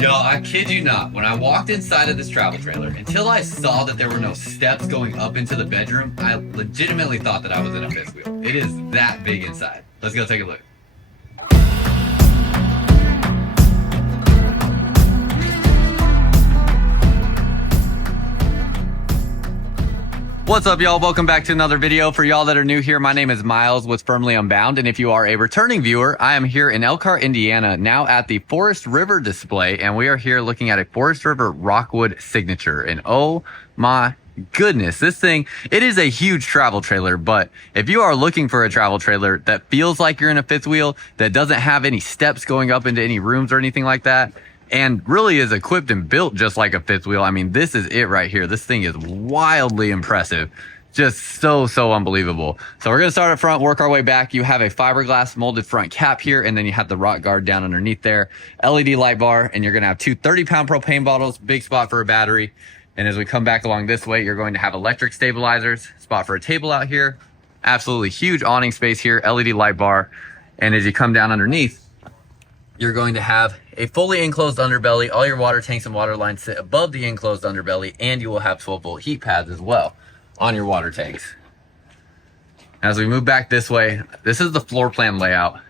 Yo, I kid you not, when I walked inside of this travel trailer, until I saw that there were no steps going up into the bedroom, I legitimately thought that I was in a fifth wheel. It is that big inside. Let's go take a look. What's up, y'all? Welcome back to another video. For y'all that are new here, my name is Myles with Firmly Unbound, and if you are a returning viewer, I am here in Elkhart, Indiana, now at the Forest River display, and we are here looking at a Forest River Rockwood signature. And oh my goodness, this thing, it is a huge travel trailer, but if you are looking for a travel trailer that feels like you're in a fifth wheel, that doesn't have any steps going up into any rooms or anything like that, and really is equipped and built just like a fifth wheel, I mean, this is it right here. This thing is wildly impressive. Just so unbelievable. So we're gonna start up front, work our way back. You have a fiberglass molded front cap here, and then you have the rock guard down underneath there. LED light bar, and you're gonna have two 30-pound propane bottles, big spot for a battery. And as we come back along this way, you're going to have electric stabilizers, spot for a table out here. Absolutely huge awning space here, LED light bar. And as you come down underneath, you're going to have a fully enclosed underbelly. All your water tanks and water lines sit above the enclosed underbelly, and you will have 12-volt heat pads as well on your water tanks. As we move back this way, this is the floor plan layout.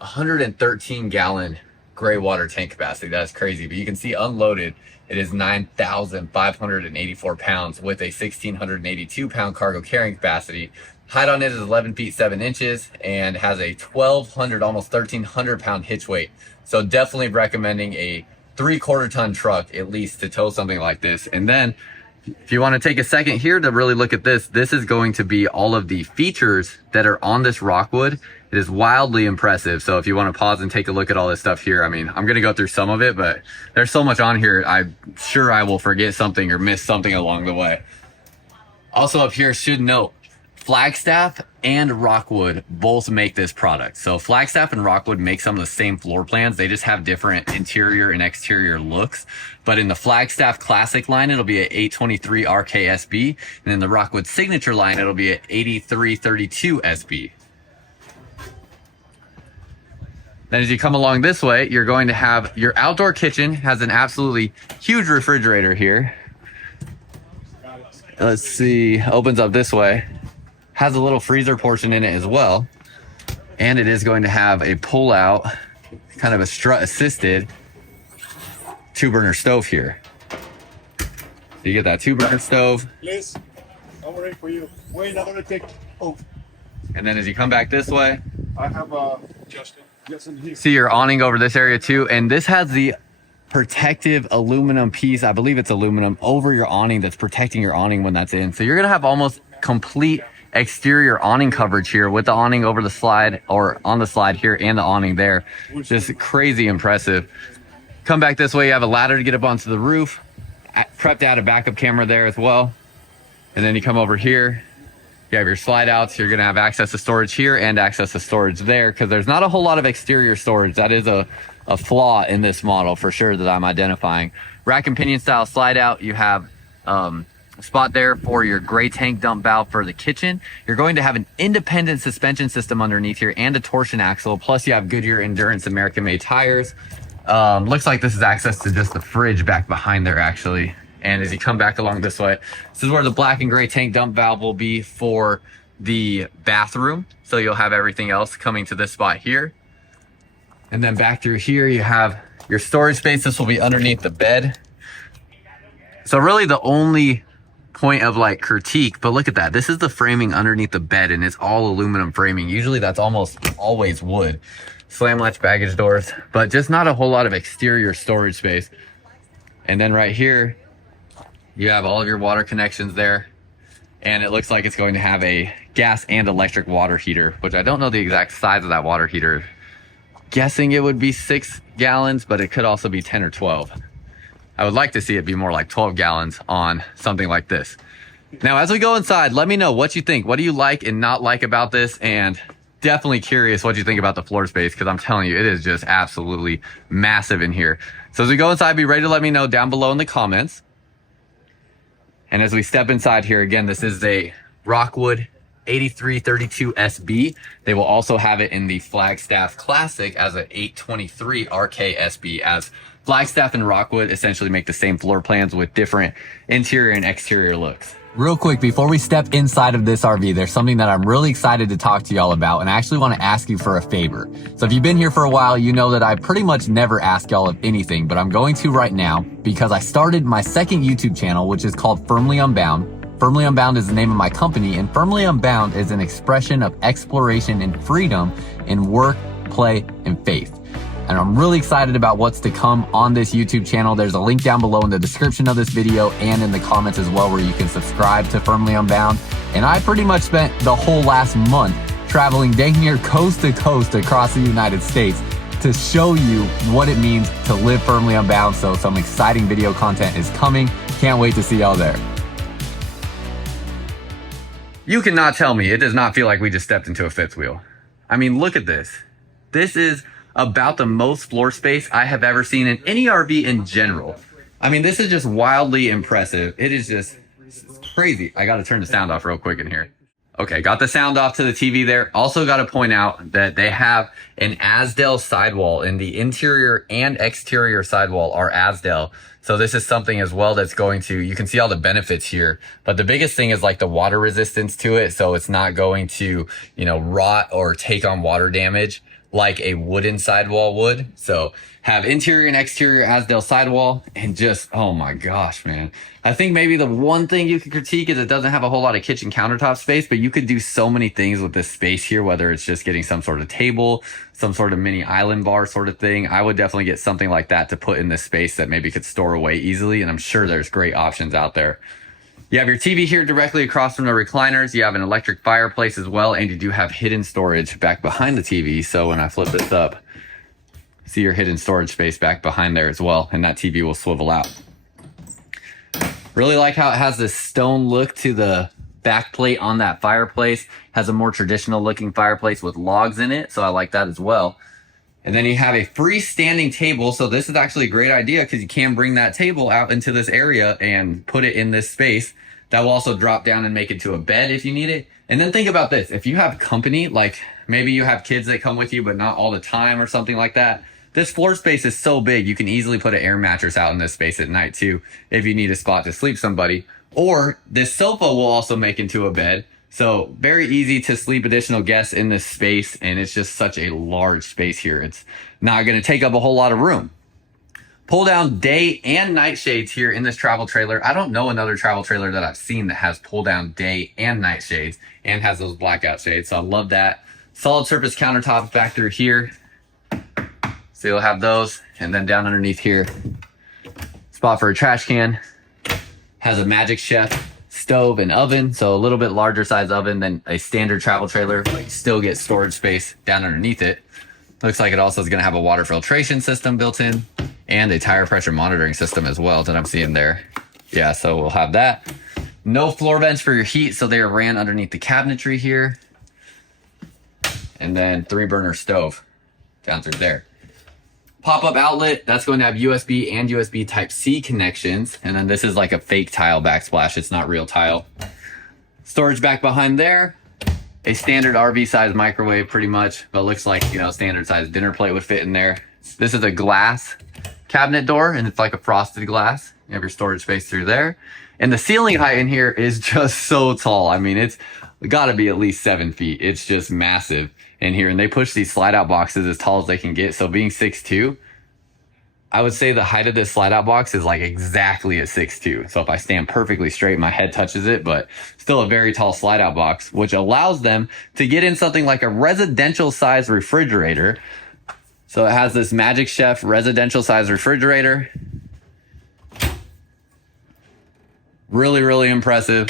113-gallon gray water tank capacity. That is crazy, but you can see unloaded, it is 9,584 pounds with a 1,682-pound cargo carrying capacity. Height on it is 11 feet 7 inches and has a 1,200, almost 1,300 pound hitch weight. So definitely recommending a 3/4 ton truck at least to tow something like this. And then if you want to take a second here to really look at this, this is going to be all of the features that are on this Rockwood. It is wildly impressive. So if you want to pause and take a look at all this stuff here, I mean, I'm going to go through some of it, but there's so much on here. I'm sure I will forget something or miss something along the way. Also up here, should note, Flagstaff and Rockwood both make this product. So Flagstaff and Rockwood make some of the same floor plans. They just have different interior and exterior looks. But in the Flagstaff Classic line, it'll be an 823 RK-SB. And in the Rockwood Signature line, it'll be an 8332 SB. Then as you come along this way, you're going to have your outdoor kitchen. Has an absolutely huge refrigerator here. Let's see, opens up this way. Has a little freezer portion in it as well. And it is going to have a pull out, kind of a strut assisted 2-burner stove here. So you get that 2-burner stove. Please, I'm ready for you. Wait, I'm gonna take. Oh, And then as you come back this way, I have Justin. Justin here. see your awning over this area too. And this has the protective aluminum piece, I believe it's aluminum, over your awning that's protecting your awning when that's in. So you're gonna have almost complete exterior awning coverage here with the awning over the slide or on the slide here and the awning there. Just crazy impressive. Come back this way, you have a ladder to get up onto the roof. Prepped out a backup camera there as well. And then you come over here, you have your slide outs. You're gonna have access to storage here and access to storage there, because there's not a whole lot of exterior storage. That is a flaw in this model for sure that I'm identifying. Rack and pinion style slide out. You have spot there for your gray tank dump valve for the kitchen. You're going to have an independent suspension system underneath here and a torsion axle. Plus you have Goodyear Endurance American made tires. Looks like this is access to just the fridge back behind there actually. And as you come back along this way, this is where the black and gray tank dump valve will be for the bathroom. So you'll have everything else coming to this spot here. And then back through here, you have your storage space. This will be underneath the bed. So really the only point of like critique, but look at that, this is the framing underneath the bed and it's all aluminum framing. Usually that's almost always wood. Slam latch baggage doors, but just not a whole lot of exterior storage space. And then right here you have all of your water connections there, and it looks like it's going to have a gas and electric water heater, which I don't know the exact size of that water heater. Guessing it would be 6 gallons, but it could also be 10 or 12. I would like to see it be more like 12 gallons on something like this. Now, as we go inside, let me know what you think. What do you like and not like about this? And definitely curious what you think about the floor space, because I'm telling you, it is just absolutely massive in here. So as we go inside, be ready to let me know down below in the comments. And as we step inside here, again, this is a Rockwood 8332 SB. They will also have it in the Flagstaff Classic as an 823 RK SB, as Flagstaff and Rockwood essentially make the same floor plans with different interior and exterior looks. Real quick, before we step inside of this RV, there's something that I'm really excited to talk to y'all about, and I actually want to ask you for a favor. So if you've been here for a while, you know that I pretty much never ask y'all of anything, but I'm going to right now because I started my second YouTube channel, which is called Firmly Unbound. Firmly Unbound is the name of my company, and Firmly Unbound is an expression of exploration and freedom in work, play, and faith. And I'm really excited about what's to come on this YouTube channel. There's a link down below in the description of this video and in the comments as well, where you can subscribe to Firmly Unbound. And I pretty much spent the whole last month traveling dang near coast to coast across the United States to show you what it means to live firmly unbound. So some exciting video content is coming. Can't wait to see y'all there. You cannot tell me it does not feel like we just stepped into a fifth wheel. I mean, look at this. This is about the most floor space I have ever seen in any RV in general. I mean, this is just wildly impressive. It is just crazy. I got to turn the sound off real quick in here. Okay, got the sound off to the TV there. Also got to point out that they have an Azdel sidewall, and the interior and exterior sidewall are Azdel. So this is something as well that's going to, you can see all the benefits here, but the biggest thing is like the water resistance to it. So it's not going to, you know, rot or take on water damage like a wooden sidewall would. So have interior and exterior Azdel sidewall, and just, oh my gosh, man. I think maybe the one thing you could critique is it doesn't have a whole lot of kitchen countertop space, but you could do so many things with this space here, whether it's just getting some sort of table, some sort of mini island bar sort of thing. I would definitely get something like that to put in this space that maybe could store away easily, and I'm sure there's great options out there. You have your TV here directly across from the recliners. You have an electric fireplace as well, and you do have hidden storage back behind the TV. So when I flip this up, see your hidden storage space back behind there as well, and that TV will swivel out. Really like how it has this stone look to the back plate on that fireplace. Has a more traditional looking fireplace with logs in it, so I like that as well. And then you have a freestanding table. So this is actually a great idea because you can bring that table out into this area and put it in this space. That will also drop down and make it to a bed if you need it. And then think about this. If you have company, like maybe you have kids that come with you, but not all the time or something like that, this floor space is so big, you can easily put an air mattress out in this space at night too, if you need a spot to sleep somebody. Or this sofa will also make into a bed. So very easy to sleep additional guests in this space, and it's just such a large space here. It's not going to take up a whole lot of room. Pull down day and night shades here in this travel trailer. I don't know another travel trailer that I've seen that has pull down day and night shades and has those blackout shades. So I love that. Solid surface countertops back through here. So you'll have those, and then down underneath here, spot for a trash can. Has a Magic Chef stove and oven, so a little bit larger size oven than a standard travel trailer, but you still get storage space down underneath it. Looks like it also is going to have a water filtration system built in and a tire pressure monitoring system as well that I'm seeing there. Yeah, so we'll have that. No floor vents for your heat, so they are ran underneath the cabinetry here. And then 3-burner stove down through there. Pop-up outlet, that's going to have USB and USB Type-C connections. And then this is like a fake tile backsplash. It's not real tile. Storage back behind there. A standard RV size microwave pretty much, but looks like, you know, standard size dinner plate would fit in there. This is a glass cabinet door, and it's like a frosted glass. You have your storage space through there. And the ceiling height in here is just so tall. I mean, it's got to be at least 7 feet. It's just massive in here. And they push these slide out boxes as tall as they can get. So being 6'2", I would say the height of this slide out box is like exactly at 6'2". So if I stand perfectly straight, my head touches it, but still a very tall slide out box, which allows them to get in something like a residential size refrigerator. So it has this Magic Chef residential size refrigerator. Really, really impressive.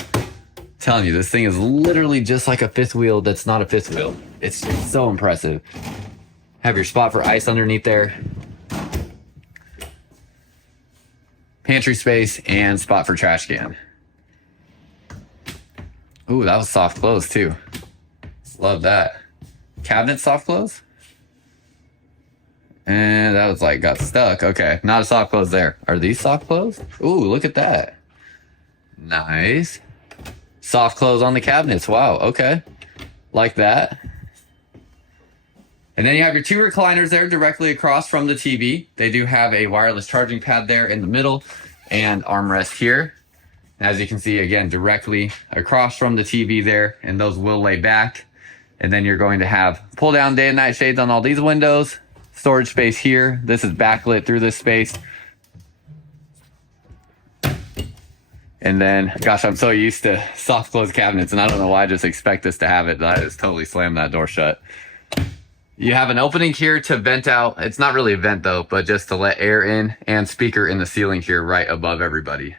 Telling you, this thing is literally just like a fifth wheel that's not a fifth wheel. It's just so impressive. Have your spot for ice underneath there. Pantry space and spot for trash can. Ooh, that was soft close too. Love that. Cabinet soft close? And that was like got stuck. Okay, not a soft close there. Are these soft close? Ooh, look at that. Nice. Soft close on the cabinets. Wow, okay. Like that. And then you have your two recliners there directly across from the TV. They do have a wireless charging pad there in the middle and armrest here. As you can see, again, directly across from the TV there, and those will lay back. And then you're going to have pull down day and night shades on all these windows. Storage space here. This is backlit through this space. And then, gosh, I'm so used to soft close cabinets, and I don't know why I just expect this to have it. I just totally slammed that door shut. You have an opening here to vent out. It's not really a vent though, but just to let air in, and speaker in the ceiling here right above everybody.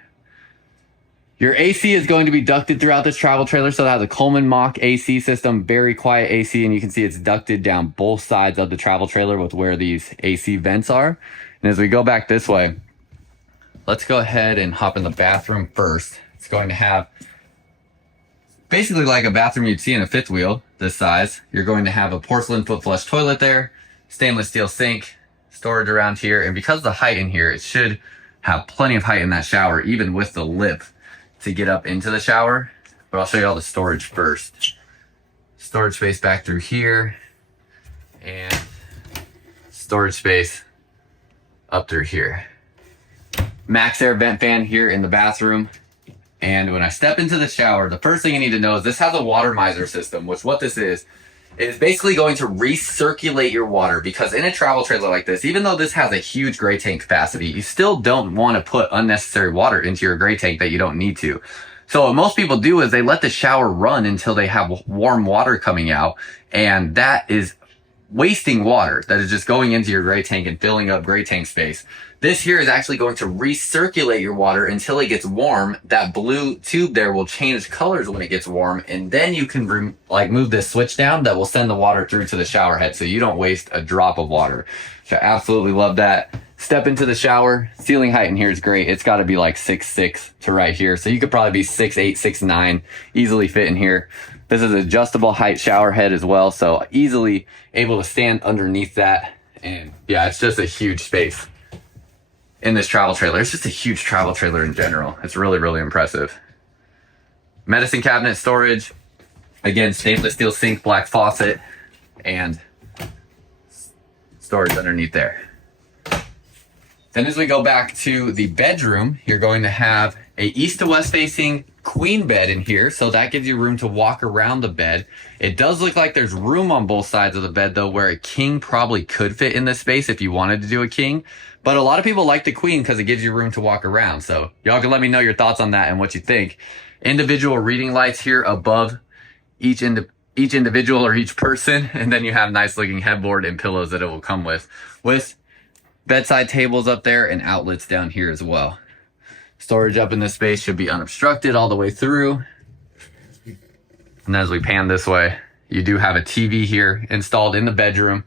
Your AC is going to be ducted throughout this travel trailer. So it has a Coleman Mach AC system, very quiet AC. And you can see it's ducted down both sides of the travel trailer with where these AC vents are. And as we go back this way, let's go ahead and hop in the bathroom first. It's going to have basically like a bathroom you'd see in a fifth wheel, this size. You're going to have a porcelain foot flush toilet there, stainless steel sink, storage around here. And because of the height in here, it should have plenty of height in that shower, even with the lip to get up into the shower. But I'll show you all the storage first. Storage space back through here, and storage space up through here. Max air vent fan here in the bathroom. And when I step into the shower, the first thing you need to know is this has a water miser system, which what this is basically going to recirculate your water, because in a travel trailer like this, even though this has a huge gray tank capacity, you still don't want to put unnecessary water into your gray tank that you don't need to. So what most people do is they let the shower run until they have warm water coming out, and that is wasting water that is just going into your gray tank and filling up gray tank space. This here is actually going to recirculate your water until it gets warm. That blue tube there will change colors when it gets warm, and then you can move this switch down that will send the water through to the shower head, so you don't waste a drop of water. So I absolutely love that. Step into the shower. Ceiling height in here is great. It's got to be like 6'6" to right here, so you could probably be 6'8", 6'9", easily fit in here. This is adjustable height shower head as well, so easily able to stand underneath that. And yeah, it's just a huge space in this travel trailer. It's just a huge travel trailer in general. It's really, really impressive. Medicine cabinet storage. Again, stainless steel sink, black faucet, and storage underneath there. Then as we go back to the bedroom, you're going to have a east to west facing queen bed in here, so that gives you room to walk around the bed. It does look like there's room on both sides of the bed though, where a king probably could fit in this space if you wanted to do a king. But a lot of people like the queen because it gives you room to walk around. So y'all can let me know your thoughts on that and what you think. Individual reading lights here above each individual or each person. And then you have nice looking headboard and pillows that it will come with bedside tables up there and outlets down here as well. Storage up in this space should be unobstructed all the way through. And as we pan this way, you do have a TV here installed in the bedroom.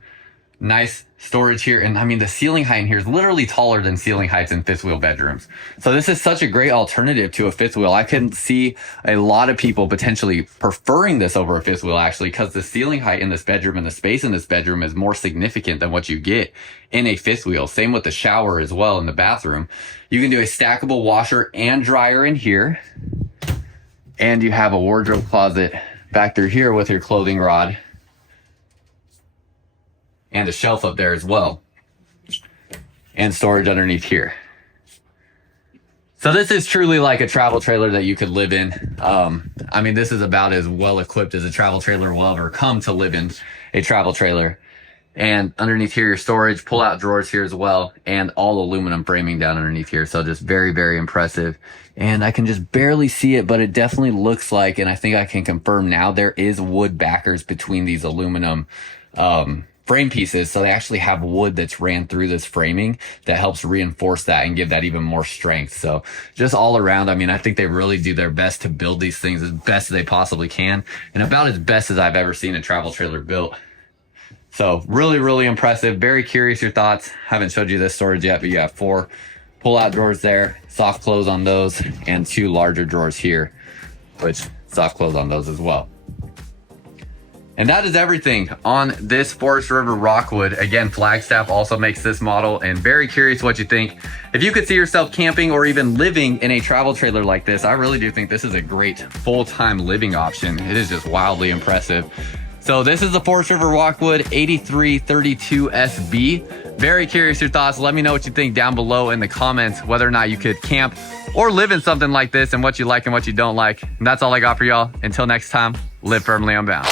Nice storage here. And I mean, the ceiling height in here is literally taller than ceiling heights in fifth wheel bedrooms. So this is such a great alternative to a fifth wheel. I can see a lot of people potentially preferring this over a fifth wheel, actually, because the ceiling height in this bedroom and the space in this bedroom is more significant than what you get in a fifth wheel. Same with the shower as well in the bathroom. You can do a stackable washer and dryer in here. And you have a wardrobe closet back through here with your clothing rod. And a shelf up there as well. And storage underneath here. So this is truly like a travel trailer that you could live in. I mean, this is about as well equipped as a travel trailer will ever come to live in a travel trailer. And underneath here, your storage, pull out drawers here as well. And all aluminum framing down underneath here. So just very, very impressive. And I can just barely see it, but it definitely looks like, and I think I can confirm now, there is wood backers between these aluminum, frame pieces. So they actually have wood that's ran through this framing that helps reinforce that and give that even more strength. So just all around, I mean, I think they really do their best to build these things as best as they possibly can, and about as best as I've ever seen a travel trailer built. So really, really impressive. Very curious your thoughts. Haven't showed you this storage yet, but you have 4 pull-out drawers there, soft close on those, and 2 larger drawers here, which soft close on those as well. And that is everything on this Forest River Rockwood. Again, Flagstaff also makes this model, and very curious what you think. If you could see yourself camping or even living in a travel trailer like this, I really do think this is a great full-time living option. It is just wildly impressive. So this is the Forest River Rockwood 8332 SB. Very curious your thoughts. Let me know what you think down below in the comments, whether or not you could camp or live in something like this and what you like and what you don't like. And that's all I got for y'all. Until next time, live firmly unbound.